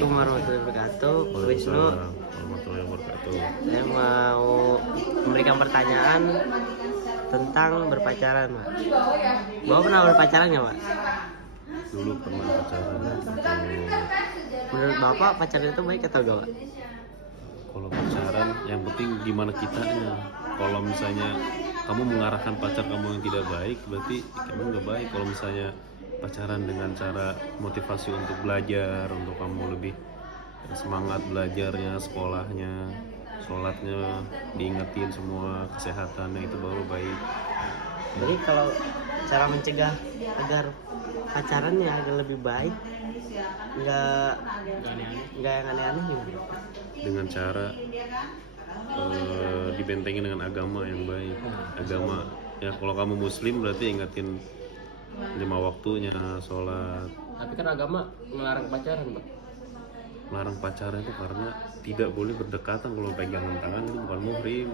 Assalamualaikum warahmatullahi wabarakatuh. Wisnu, Waalaikumsalam warahmatullahi wabarakatuh. saya mau memberikan pertanyaan tentang berpacaran, Pak. Bapak pernah berpacaran nggak, Pak? Dulu pernah pacaran gitu. Menurut Bapak pacaran itu baik atau enggak, Pak? Kalau pacaran yang penting gimana kitanya. Kalau misalnya kamu mengarahkan pacar kamu yang tidak baik, berarti kamu nggak baik. Kalau misalnya pacaran dengan cara motivasi untuk belajar, untuk kamu lebih semangat belajarnya, sekolahnya, sholatnya diingetin semua, kesehatannya, itu baru baik. Jadi kalau cara mencegah agar pacarannya agak lebih baik, nggak yang aneh-aneh gitu. Dengan cara dibentengin dengan agama yang baik. Agama ya, kalau kamu muslim berarti ingetin 5 waktunya sholat. Tapi kan agama melarang pacaran, Pak. Melarang pacaran itu karena tidak boleh berdekatan. Kalau pegangan tangan itu bukan muhrim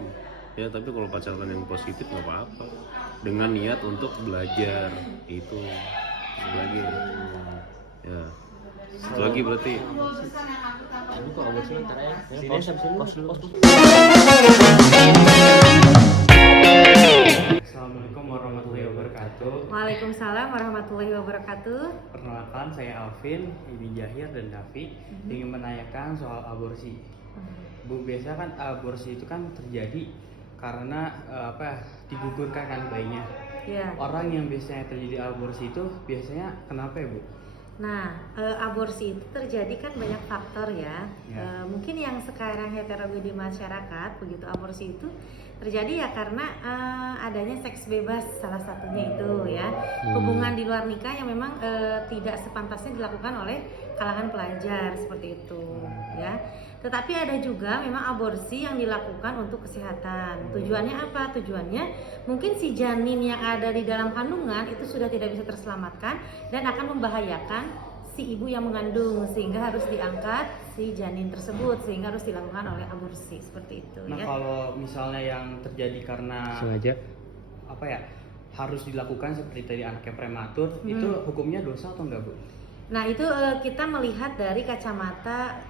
ya. Tapi kalau pacaran yang positif nggak apa-apa, dengan niat untuk belajar. Itu lagi ya, satu lagi berarti Aduh, kok agak sini ntar ya. Pos dulu. Assalamualaikum warahmatullahi wabarakatuh. Waalaikumsalam warahmatullahi wabarakatuh. Perkenalkan, saya Alvin, Ibni Jahir dan Davi. Ingin menanyakan soal aborsi. Bu, biasa kan aborsi itu kan terjadi karena digugurkan kan bayinya. Ya. Orang yang biasanya terjadi aborsi itu biasanya kenapa ya, Bu? Nah, aborsi itu terjadi kan banyak faktor ya. Ya. Mungkin yang sekarang heterogen di masyarakat, begitu aborsi itu terjadi ya karena adanya seks bebas salah satunya itu ya. Hubungan di luar nikah yang memang tidak sepantasnya dilakukan oleh kalangan pelajar seperti itu ya. Tetapi ada juga memang aborsi yang dilakukan untuk kesehatan. Tujuannya apa? Tujuannya mungkin si janin yang ada di dalam kandungan itu sudah tidak bisa terselamatkan dan akan membahayakan si ibu yang mengandung, sehingga harus diangkat si janin tersebut, sehingga harus dilakukan oleh aborsi seperti itu. Nah, Ya. kalau misalnya yang terjadi karena Sengaja. harus dilakukan seperti tadi anaknya prematur, itu hukumnya dosa atau enggak, Bu? Nah itu kita melihat dari kacamata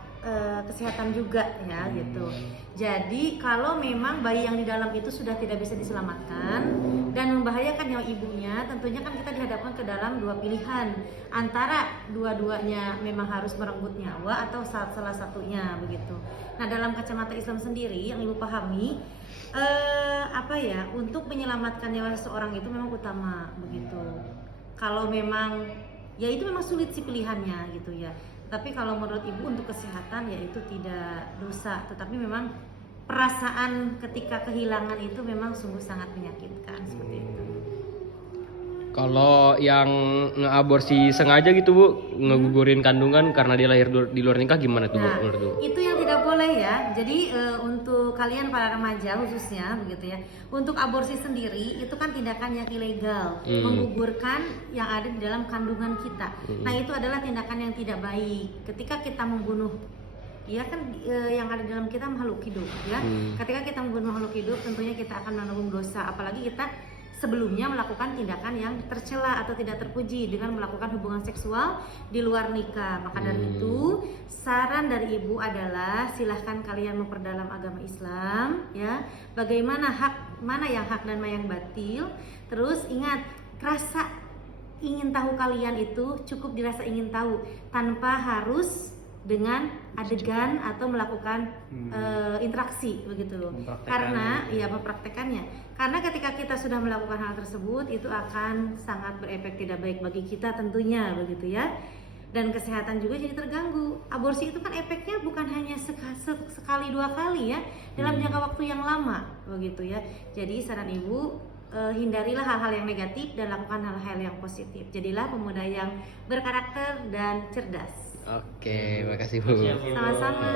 kesehatan juga ya gitu. Jadi kalau memang bayi yang di dalam itu sudah tidak bisa diselamatkan dan membahayakan nyawa ibunya, tentunya kan kita dihadapkan ke dalam dua pilihan, antara dua-duanya memang harus merenggut nyawa atau salah satunya begitu. Nah dalam kacamata Islam sendiri yang ibu pahami, untuk menyelamatkan nyawa seseorang itu memang utama begitu. Kalau memang ya itu memang sulit sih pilihannya gitu ya. Tapi kalau menurut ibu untuk kesehatan ya itu tidak dosa, tetapi memang perasaan ketika kehilangan itu memang sungguh sangat menyakitkan seperti itu. Kalau yang ngeaborsi sengaja gitu Bu, ngegugurin kandungan karena dia lahir di luar nikah, gimana tuh Bu Nah, menurut Bu? itu yang tidak boleh ya. Jadi untuk kalian para remaja khususnya begitu ya. Untuk aborsi sendiri itu kan tindakan yang ilegal, menggugurkan yang ada di dalam kandungan kita. Nah, itu adalah tindakan yang tidak baik. Ketika kita membunuh ya kan yang ada di dalam kita makhluk hidup ya. Ketika kita membunuh makhluk hidup tentunya kita akan menanggung dosa, apalagi kita sebelumnya melakukan tindakan yang tercela atau tidak terpuji dengan melakukan hubungan seksual di luar nikah. Maka dari itu saran dari ibu adalah silahkan kalian memperdalam agama Islam ya. Bagaimana mana yang hak dan mana yang batil. Terus ingat, rasa ingin tahu kalian itu cukup dirasa ingin tahu tanpa harus dengan adegan atau melakukan interaksi begitu. Karena ya mempraktekannya. Karena ketika kita sudah melakukan hal tersebut itu akan sangat berefek tidak baik bagi kita tentunya begitu ya. Dan kesehatan juga jadi terganggu. Aborsi itu kan efeknya bukan hanya sekali dua kali ya, dalam jangka waktu yang lama begitu ya. Jadi saran ibu, hindarilah hal-hal yang negatif dan lakukan hal-hal yang positif. Jadilah pemuda yang berkarakter dan cerdas. Oke, makasih Bu. Sama-sama.